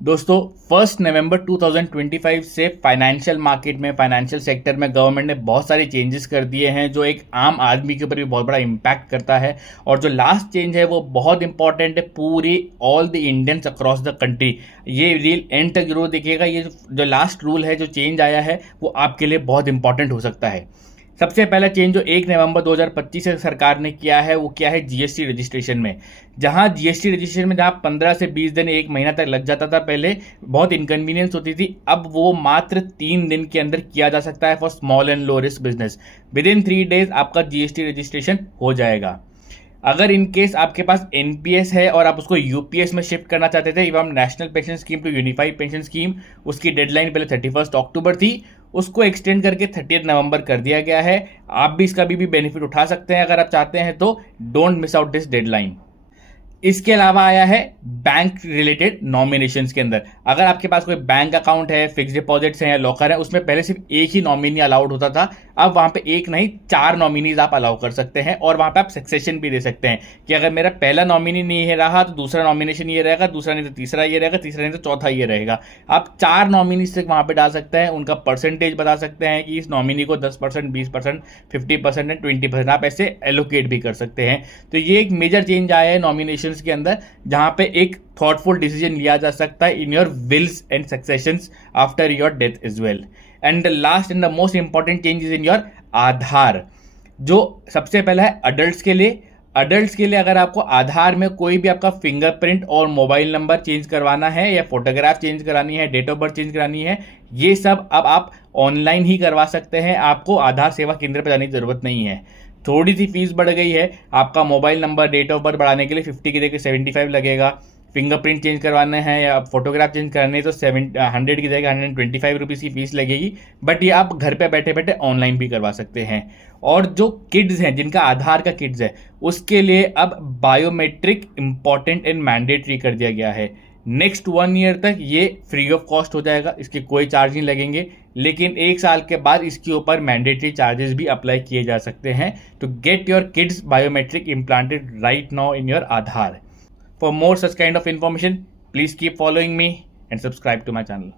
दोस्तों 1 नवंबर 2025 से financial market में फाइनेंशियल सेक्टर में गवर्नमेंट ने बहुत सारे चेंजेस कर दिए हैं जो एक आम आदमी के ऊपर भी बहुत बड़ा इम्पैक्ट करता है। और जो लास्ट चेंज है वो बहुत इंपॉर्टेंट है पूरी all the Indians across the country. ये रील एंड तक जरूर देखिएगा। ये जो लास्ट रूल है, जो चेंज आया है, वो आपके लिए बहुत इंपॉर्टेंट हो सकता है। सबसे पहला चेंज जो 1 नवंबर 2025 से सरकार ने किया है वो क्या है, जीएसटी रजिस्ट्रेशन में। जहां जीएसटी रजिस्ट्रेशन में जहां 15 से 20 दिन, एक महीना तक लग जाता था पहले, बहुत इनकन्वीनियंस होती थी, अब वो मात्र 3 दिन के अंदर किया जा सकता है for small and low risk business. With in 3 days आपका जीएसटी रजिस्ट्रेशन हो जाएगा। अगर इन केस आपके पास एनपीएस है और आप उसको यूपीएस में शिफ्ट करना चाहते थे, एवं national pension scheme to unified pension scheme, उसकी डेडलाइन पहले 31 अक्टूबर थी, उसको एक्सटेंड करके 30 नवंबर कर दिया गया है। आप भी इसका भी बेनिफिट उठा सकते हैं अगर आप चाहते हैं तो। Don't miss out this deadline. इसके अलावा आया है बैंक रिलेटेड नॉमिनेशंस के अंदर। अगर आपके पास कोई बैंक अकाउंट है, फिक्स डिपॉजिट्स हैं या लॉकर है, उसमें पहले सिर्फ एक ही नॉमिनी अलाउड होता था। अब वहां पे एक नहीं 4 नॉमिनीज आप अलाउ कर सकते हैं और वहां पे आप सक्सेशन भी दे सकते हैं कि अगर मेरा पहला नॉमिनी नहीं है रहा तो दूसरा नॉमिनेशन ये रहेगा, दूसरा नहीं तो तीसरा ये रहेगा, तीसरा नहीं तो चौथा ये रहेगा। आप 4 नॉमिनीज तक वहां पे डाल सकते हैं। उनका परसेंटेज बता सकते हैं कि इस नॉमिनी को 10%, 20%, 50% एंड 20% आप ऐसे एलोकेट भी कर सकते हैं। तो ये एक मेजर चेंज आया है नॉमिनेशन के अंदर, जहां पे एक थॉटफुल डिसीजन लिया जा सकता है in your wills and successions after your death is well. And the last and the most important change is in your Aadhaar. जो सबसे पहला है अडल्ट्स के लिए। अडल्ट्स के लिए अगर आपको आधार में कोई भी आपका फिंगरप्रिंट और मोबाइल नंबर चेंज करवाना है या फोटोग्राफ चेंज करानी है, डेट ऑफ बर्थ चेंज करानी है, ये सब अब आप ऑनलाइन ही करवा सकते हैं। आपको आधार सेवा केंद्र पर जाने की जरूरत नहीं है। थोड़ी सी फीस बढ़ गई है। आपका mobile number, date of birth बढ़ाने के लिए 50 की जगह 75 लगेगा। फिंगरप्रिंट चेंज करवाना है या फोटोग्राफ चेंज करने तो 100 की जगह 125 रुपीज़ की फीस लगेगी। बट ये आप घर पे बैठे बैठे ऑनलाइन भी करवा सकते हैं। और जो किड्स हैं, जिनका आधार का किड्स है, उसके लिए अब बायोमेट्रिक इंपॉर्टेंट एंड मैंडेटरी कर दिया गया है। नेक्स्ट 1 ईयर तक ये फ्री ऑफ कॉस्ट हो जाएगा, इसके कोई चार्ज नहीं लगेंगे। लेकिन 1 साल के बाद इसके ऊपर मैंडेटरी चार्जेस भी अप्लाई किए जा सकते हैं। To get your kids biometric implanted right now in your Aadhaar. For more such kind of information, please keep following me and subscribe to my channel.